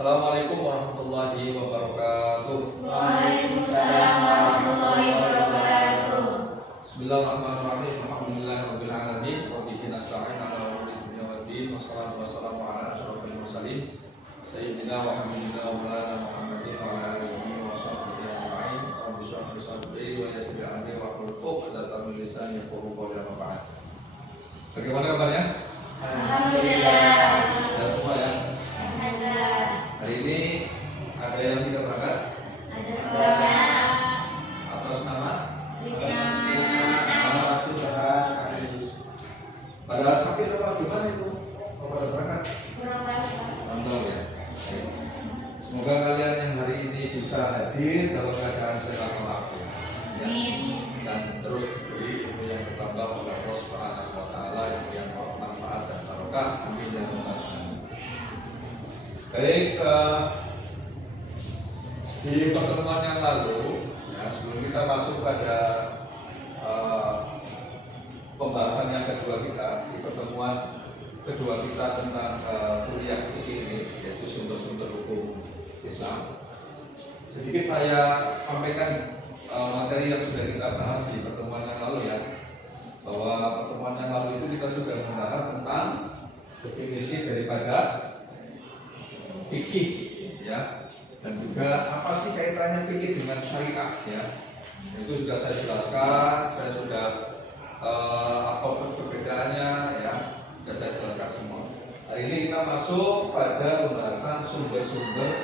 Assalamualaikum warahmatullahi wabarakatuh. Waalaikumsalam warahmatullahi wabarakatuh. Bismillahirrahmanirrahim. Alhamdulillahirabbil alamin wa bihi nasta'in ala umuri dunya waddin. Wassalatu wassalamu ala asyrofil mursalin sayyidina wa habibina wa maulana Muhammadin wa ala alihi wa sahbihi ajma'in. Rabbi shrah li sadri wa yassir li amri wahlul 'uqdatam min lisani yafqahu qawli. Amma ba'd. Bagaimana kabarnya? Alhamdulillah. Sehat semua ya? Alhamdulillah. Hari ini ada yang tidak berangkat Ada banyak atas nama Krishna. pada sakit apa gimana itu? Apa pada berangkat? Kurang rasa. Mantap ya. Semoga kalian yang hari ini bisa hadir dalam keadaan sehat walafiat. Ya. Amin. Dan terus diberi ilmu yang bertambah oleh Allah Subhanahu wa taala, ilmu yang bermanfaat dan barokah. Amin ya rabbal alamin. Baik, di pertemuan yang lalu, ya, sebelum kita masuk pada pembahasan yang kedua kita, di pertemuan kedua kita tentang kuliah fikih ini, yaitu sumber-sumber hukum Islam. Sedikit saya sampaikan materi yang sudah kita bahas di pertemuan yang lalu ya, bahwa pertemuan yang lalu itu kita sudah membahas tentang definisi daripada fikih ya, dan juga apa sih kaitannya fikih dengan syariah ya, itu sudah saya jelaskan, saya sudah apa perbedaannya ya, sudah saya jelaskan semua. Hari ini kita masuk pada pembahasan sumber-sumber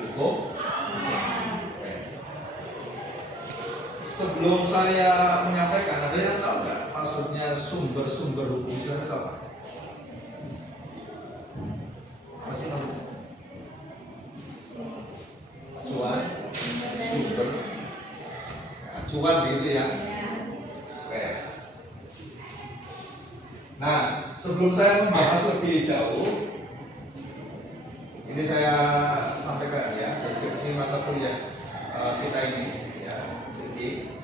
hukum Islam. Oke. Sebelum saya menyampaikan, ada yang tahu nggak maksudnya sumber-sumber hukum Islam itu apa? Masih tahu? Acuan, sumber, acuan gitu ya. Oke. Nah, sebelum saya membahas lebih jauh, ini saya sampaikan ya deskripsi mata kuliah kita ini ya. Fikih.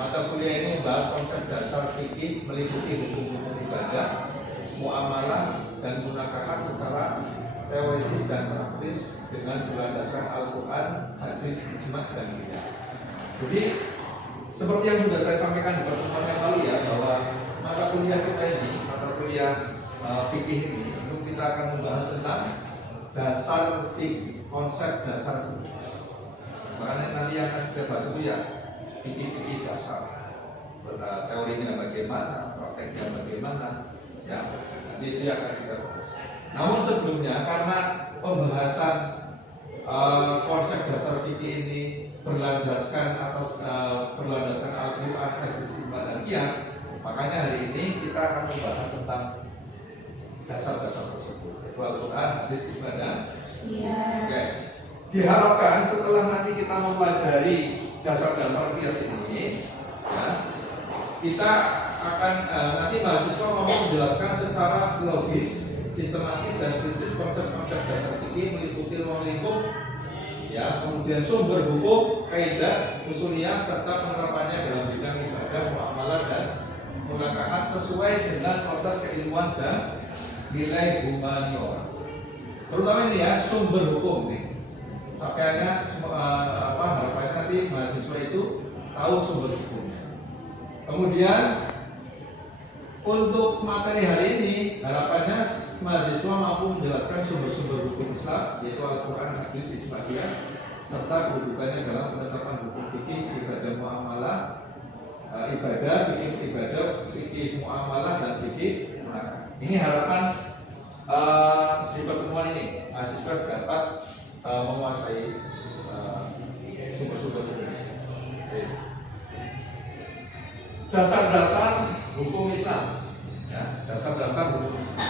Mata kuliah ini membahas konsep dasar fikih meliputi hukum-hukum ibadah, muamalah dan munakahat secara teoritis dan praktis dengan berlandaskan Al-Quran, hadis, ijma dan qiyas. Jadi seperti yang sudah saya sampaikan di pertemuan yang lalu ya, bahwa mata kuliah kita ini, mata kuliah fikih ini, itu kita akan membahas tentang dasar fikih, konsep dasar fikih. Makanya nanti yang akan kita bahas itu ya fikih-fikih dasar, teorinya bagaimana, prakteknya bagaimana, ya nanti itu yang akan kita bahas. Namun sebelumnya, karena pembahasan konsep dasar fikih ini berlandaskan Al-Quran, hadis, ijma dan qiyas, makanya hari ini kita akan membahas tentang dasar-dasar tersebut, yaitu Al-Quran, hadis, ijma dan qiyas. Oke. Diharapkan setelah nanti kita mempelajari dasar-dasar qiyas ini, ya, kita akan nanti mahasiswa mau menjelaskan secara logis, sistematis dan kritis konsep-konsep dasar fikih meliputi ruang lingkup, ya, kemudian sumber hukum, kaidah, usuliyah serta penerapannya dalam bidang ibadah, muamalah dan munakahat sesuai dengan konteks keilmuan dan nilai humaniora. Terutama ini ya sumber hukum nih. Sampaiannya harapannya nanti mahasiswa itu tahu sumber hukumnya. Kemudian untuk materi hari ini harapannya mahasiswa mampu menjelaskan sumber-sumber hukum Islam, yaitu Al-Quran, hadis, ijma, qiyas, serta kedudukannya dalam penetapan hukum fikih, ibadah muamalah, fikih muamalah dan fikih munakahat. Ini harapan di pertemuan ini mahasiswa dapat menguasai sumber-sumber hukum Islam. Dasar-dasar hukum Islam, ya, dasar-dasar hukum Islam.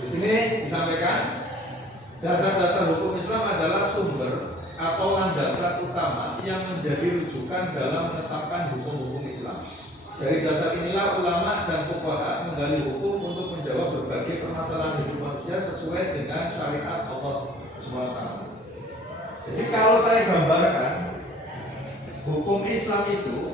Di sini disampaikan dasar-dasar hukum Islam adalah sumber atau landasan utama yang menjadi rujukan dalam menetapkan hukum-hukum Islam. Dari dasar inilah ulama dan fuqaha menggali hukum untuk menjawab berbagai permasalahan hidup manusia sesuai dengan syariat Allah SWT. Jadi kalau saya gambarkan hukum Islam itu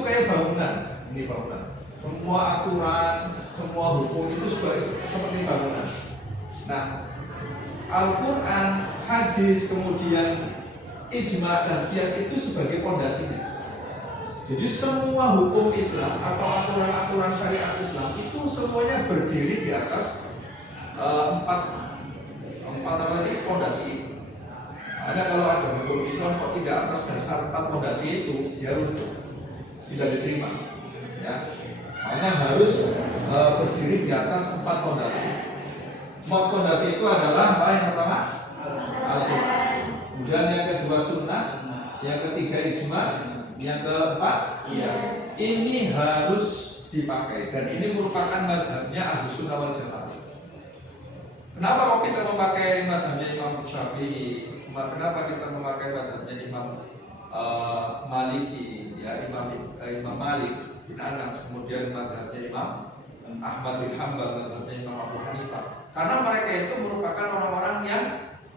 kayak bangunan, ini bangunan. Semua aturan, semua hukum itu seperti bangunan. Nah, Al-Quran, hadis, kemudian ijma dan qiyas itu sebagai pondasinya. Jadi semua hukum Islam atau aturan-aturan syariat Islam itu semuanya berdiri di atas empat pondasi. Hanya kalau ada hukum Islam kok tidak atas dasar 4 pondasi itu, ya runtuh, tidak diterima. Ya, hanya harus berdiri di atas 4 pondasi. 4 pondasi itu adalah apa? Yang pertama Al-Quran, kemudian yang kedua sunnah, yang ketiga ijma, yang keempat ini harus dipakai dan ini merupakan mazhabnya Ahlus Sunnah wal Jamaah. Kenapa kok kita memakai mazhabnya Imam Syafi'i? Kenapa kita memakai mazhabnya Imam Maliki, ya Imam Malik bin Anas, kemudian mazhabnya Imam Ahmad bin Hanbal, mazhabnya Imam Abu Hanifah? Karena mereka itu merupakan orang-orang yang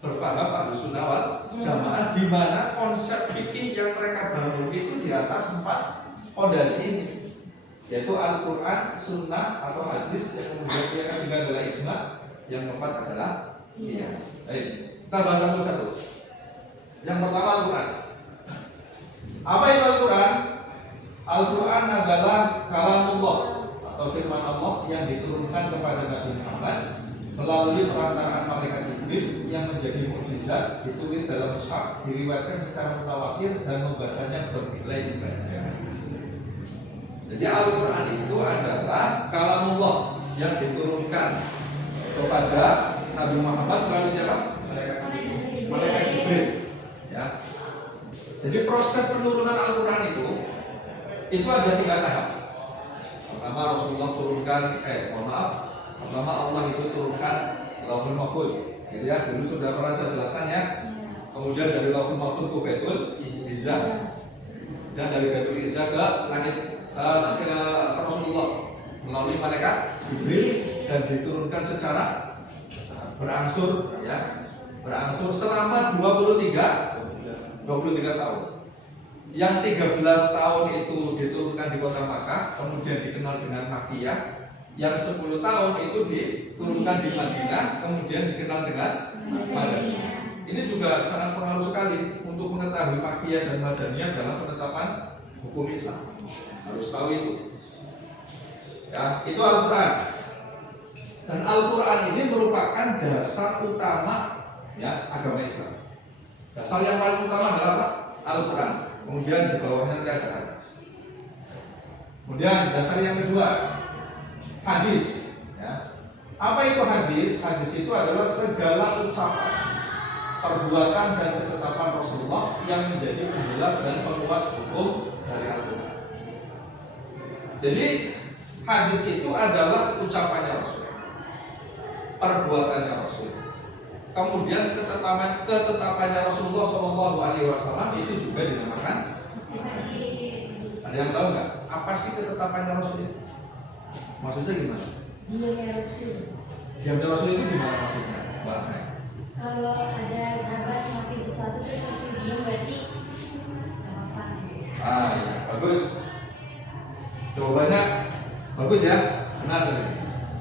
berfaham Ahlus Sunnah wal Jamaah, di mana konsep fikih yang mereka bangun itu di atas 4 pondasi ini, yaitu Al-Quran, Sunnah atau hadis, yang kemudian yang ketiga adalah ijma, yang keempat adalah qiyas. Baik, kita bahas satu-satu. Yang pertama Al-Quran. Apa itu Al-Quran? Al-Quran adalah kalamullah atau firman Allah yang diturunkan kepada Nabi Muhammad melalui perantaraan malaikat Jibril yang menjadi mukjizat, ditulis dalam mushaf, diriwayatkan secara mutawatir dan membacanya bernilai ibadah. Jadi Al-Quran itu adalah kalamullah yang diturunkan kepada Nabi Muhammad melalui siapa? Malaikat Jibril. Ya. Jadi proses penurunan Al-Quran itu ada 3 tahap. Pertama Rasulullah turunkan, pertama Allah itu turunkan Lauhul Mahfuz, gitu ya. Dulu sudah pernah saya jelaskan ya. Kemudian dari Lauhul Mahfuz ke Baitul Izzah, dan dari Baitul Izzah ke langit ke Rasulullah melalui malaikat Jibril, dan diturunkan secara berangsur, ya, berangsur selama 23 tahun. Yang 13 tahun itu diturunkan di kota Makkah, kemudian dikenal dengan Makkiyah. Yang 10 tahun itu diturunkan di Madinah, kemudian dikenal dengan Madaniyah. Ini juga sangat pengaruh sekali untuk mengetahui Makkiyah dan Madaniyah dalam penetapan hukum Islam. Harus tahu itu. Ya, itu Al-Quran. Dan Al-Quran ini merupakan dasar utama, ya, agama Islam. Dasar yang paling utama adalah apa? Al-Quran. Kemudian di bawahnya ada hadis. Kemudian dasar yang kedua, hadis. Ya. Apa itu hadis? Hadis itu adalah segala ucapan, perbuatan dan ketetapan Rasulullah yang menjadi penjelas dan penguat hukum dari Al-Quran. Jadi hadis itu adalah ucapannya Rasul, perbuatannya Rasul. Kemudian ketetapannya Rasulullah SAW itu juga dinamakan hadis. Ada yang tahu nggak apa sih ketetapannya Rasul itu? Maksudnya gimana? Diamnya Rasul. Diamnya Rasul itu gimana maksudnya? Mbak Nek? Kalau ada sahabat ngelakuin sesuatu terus Rasul diam, berarti apa? Iya, bagus. Jawabannya bagus ya, benar tadi.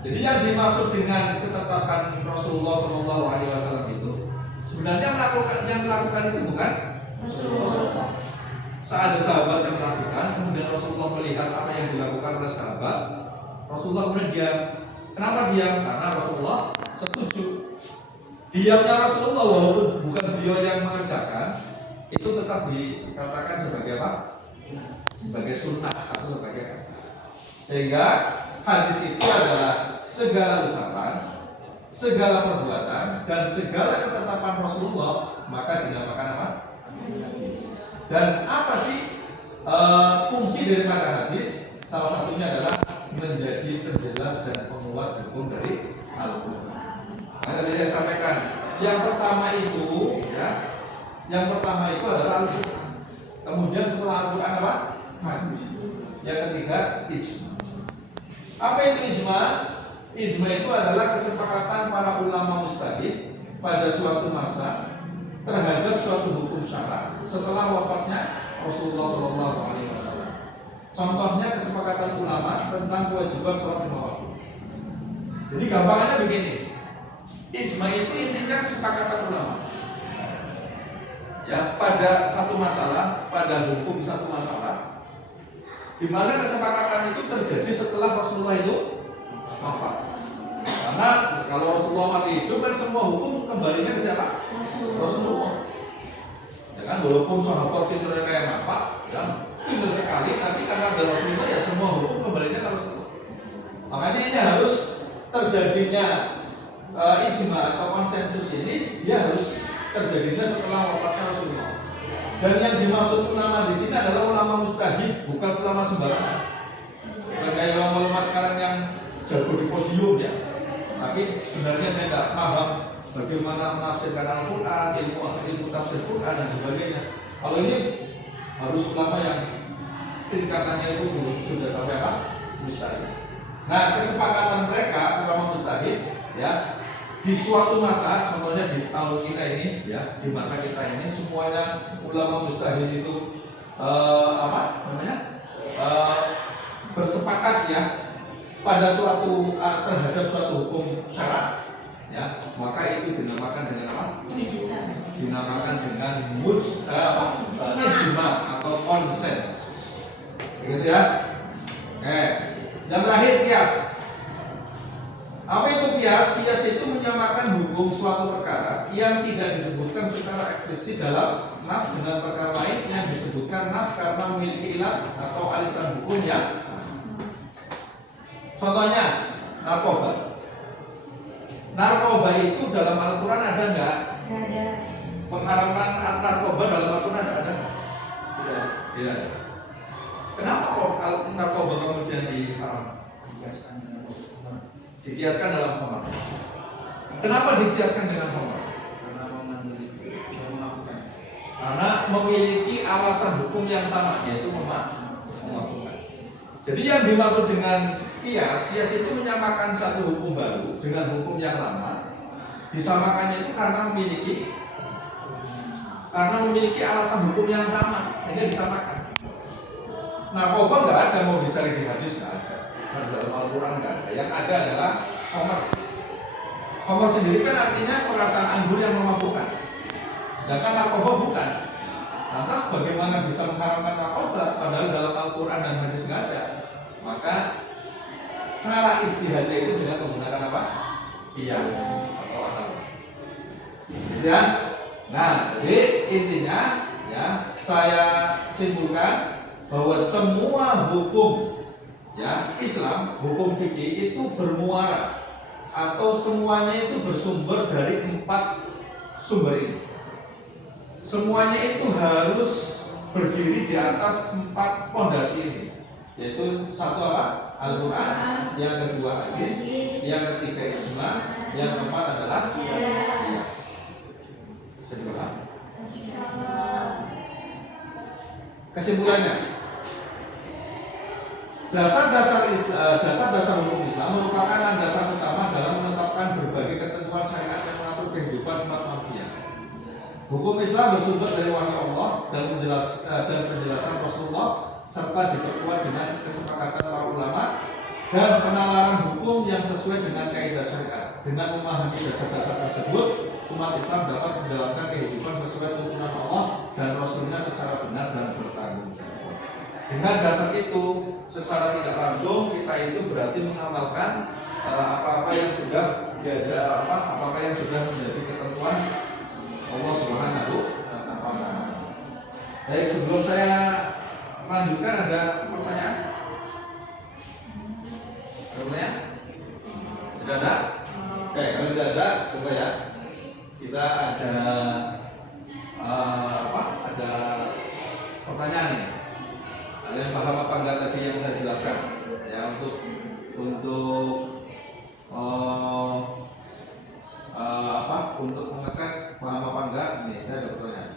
Jadi yang dimaksud dengan ketetapan Rasulullah SAW itu sebenarnya yang melakukan itu bukan Rasulullah. Seada sahabat yang melakukan, kemudian Rasulullah melihat apa yang dilakukan oleh sahabat, Rasulullah kemudian diam. Kenapa diam? Karena Rasulullah setuju. Diamnya Rasulullah walaupun bukan beliau yang mengerjakan, itu tetap dikatakan sebagai apa? Sebagai sunnah atau sebagai hadis. Sehingga hadis itu adalah segala ucapan, segala perbuatan, dan segala ketetapan Rasulullah, maka dinamakan apa? Dan apa sih fungsi daripada hadis? Salah satunya adalah menjadi penjelas dan penguat hukum dari Al-Quran. Nah, tadi saya sampaikan, yang pertama itu, ya, yang pertama itu adalah Al-Quran. Kemudian setelah Al-Quran apa? Hadis. Yang ketiga ijma. Apa itu ijma? Ijma itu adalah kesepakatan para ulama mujtahid pada suatu masa terhadap suatu hukum syara setelah wafatnya Rasulullah SAW. Contohnya kesepakatan ulama tentang kewajiban sholat lima waktu. Jadi gampangannya begini, Ijma itu intinya kesepakatan ulama. Ya, pada satu masalah, pada hukum satu masalah, di mana kesepakatan itu terjadi setelah Rasulullah itu wafat. Karena kalau Rasulullah masih hidup kan semua hukum kembalinya ke siapa? Rasulullah. Ya kan, walaupun sahabat pinternya kayak apa, ya pintar sekali, tapi karena ada Rasulullah ya semua hukum kembalinya ke Rasulullah. Makanya ini harus terjadinya ijma atau konsensus ini dia harus terjadinya setelah wafatnya Rasulullah. Dan yang dimaksud ulama di sini adalah ulama mujtahid, bukan ulama sembarangan. Bukan kayak ulama sekarang yang jago di podium ya, tapi sebenarnya dia tidak paham bagaimana menafsirkan Al-Quran, ilmu tafsir Quran dan sebagainya. Kalau ini harus ulama yang tingkatannya itu sudah sampai apa? Mujtahid. Nah, kesepakatan mereka ulama mujtahid ya di suatu masa, contohnya di tahun kita ini ya, di masa kita ini semuanya ulama mujtahid itu bersepakat ya pada suatu terhadap suatu hukum syarat ya, maka itu dinamakan dengan apa? Dinamakan dengan ijma atau konsensus. Begitu ya. Yang terakhir kias. Apa itu kias? Kias itu menyamakan hukum suatu perkara yang tidak disebutkan secara eksplisit dalam nas dengan perkara lain yang disebutkan nas karena memiliki ilat atau alisan hukum yang sama. Contohnya narkoba. Narkoba itu dalam Al-Quran ada enggak? Ada. Pengharaman narkoba dalam Al-Quran ada enggak? Tidak. Kenapa kok narkoba kemudian diharam? Dikiaskan dalam khamar. Kenapa dikiaskan dengan khamar? Karena memiliki alasan hukum yang sama, yaitu memabukkan. Jadi yang dimaksud dengan kias itu menyamakan satu hukum baru dengan hukum yang lama. Disamakannya itu karena memiliki alasan hukum yang sama, sehingga disamakan. Narkoba nggak ada, mau dicari di hadis nggak ada, dalam Al-Quran nggak ada. Yang ada adalah khamar. Khamar sendiri kan artinya perasaan anggur yang memabukkan, sedangkan narkoba bukan. Lantas bagaimana bisa mengharamkan narkoba padahal dalam Al-Quran dan hadis nggak ada? Maka cara ijtihadnya itu dengan menggunakan apa? Qiyas atau akal. Ya. Nah, jadi intinya ya saya simpulkan bahwa semua hukum ya Islam, hukum fikih itu bermuara atau semuanya itu bersumber dari 4 sumber ini. Semuanya itu harus berdiri di atas 4 pondasi ini, yaitu satu apa? Al-Quran, yang kedua hadis, yang ketiga ijma, yang keempat adalah qiyas. Bisa dipahami? Kesimpulannya, dasar-dasar hukum Islam merupakan landasan utama dalam menetapkan berbagai ketentuan syariat yang mengatur kehidupan umat manusia. Hukum Islam bersumber dari wahyu Allah dan penjelasan Rasulullah, serta diperkuat dengan kesepakatan para ulama dan penalaran hukum yang sesuai dengan kaidah syariat. Dengan memahami dasar-dasar tersebut, umat Islam dapat menjalankan kehidupan sesuai tuntunan Allah dan Rasulnya secara benar dan bertanggung jawab. Dengan dasar itu, secara tidak langsung kita itu berarti mengamalkan apa-apa yang sudah diajar, apa-apa yang sudah menjadi ketentuan Allah Subhanahu wa Ta'ala. Baik, sebelum saya lanjutkan, ada pertanyaan? Pertanyaan? Tidak ada? Oke, kalau tidak ada, coba ya. Kita ada ada pertanyaan nih. Kalian paham apa enggak tadi yang saya jelaskan? Ya, untuk untuk mengetes paham apa enggak? Nih, saya ada pertanyaan.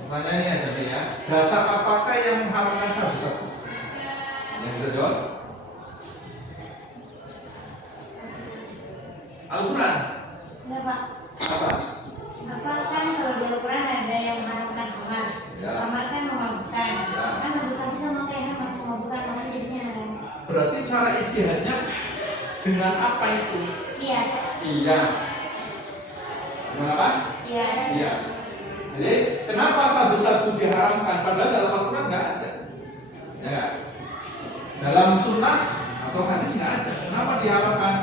Pertanyaannya jadi ya, dasar apakah yang mengharamkan sabu-sabu? Yang bisa jawab? Al-Quran. Ya Pak. Apa? Apa kan kalau di Al-Quran ada yang mengharamkan khamar. Ya. Khamar kan memabukkan. Ya. Kan sabu-sabu sama kayak memabukkan, makanya jadinya haram. Berarti cara istihadnya dengan apa itu? Kias. Kias. Kenapa? Yes. Kias. Jadi kenapa sabu-sabu diharamkan padahal dalam Al-Quran nggak ada? Ya nggak? Dalam sunnah atau hadis nggak ada. Kenapa diharamkan?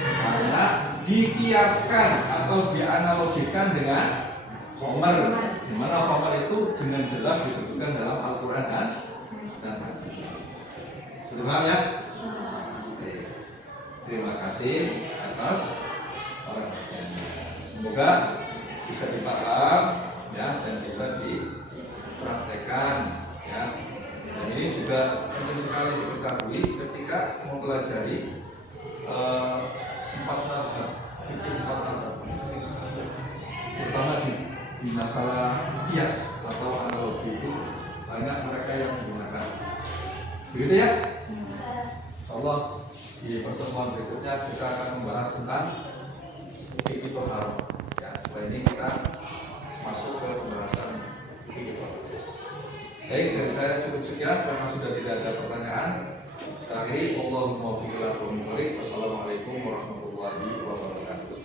Karena dikiaskan atau dianalogikan dengan khomer. Di mana khomer itu dengan jelas disebutkan dalam Al-Quran dan hadis. Sudah paham ya? Oke. Terima kasih atas perhatiannya. Semoga bisa dipaham ya dan bisa dipraktekkan ya. Dan ini juga penting sekali diketahui ketika mempelajari empat mazhab fikih, empat mazhab penting sekali. Terutama di masalah kias atau analogi itu banyak mereka yang menggunakan. Begitu ya? Allah di pertemuan berikutnya kita akan membahas tentang fikih tohar. Ya, setelah ini kita masuk ke pembahasan fikih tohar. Baik, dari saya cukup sekian karena sudah tidak ada pertanyaan. Saya akhiri, Allahumma waffiq ila aqwamit thoriq. Wassalamualaikum warahmatullahi wabarakatuh.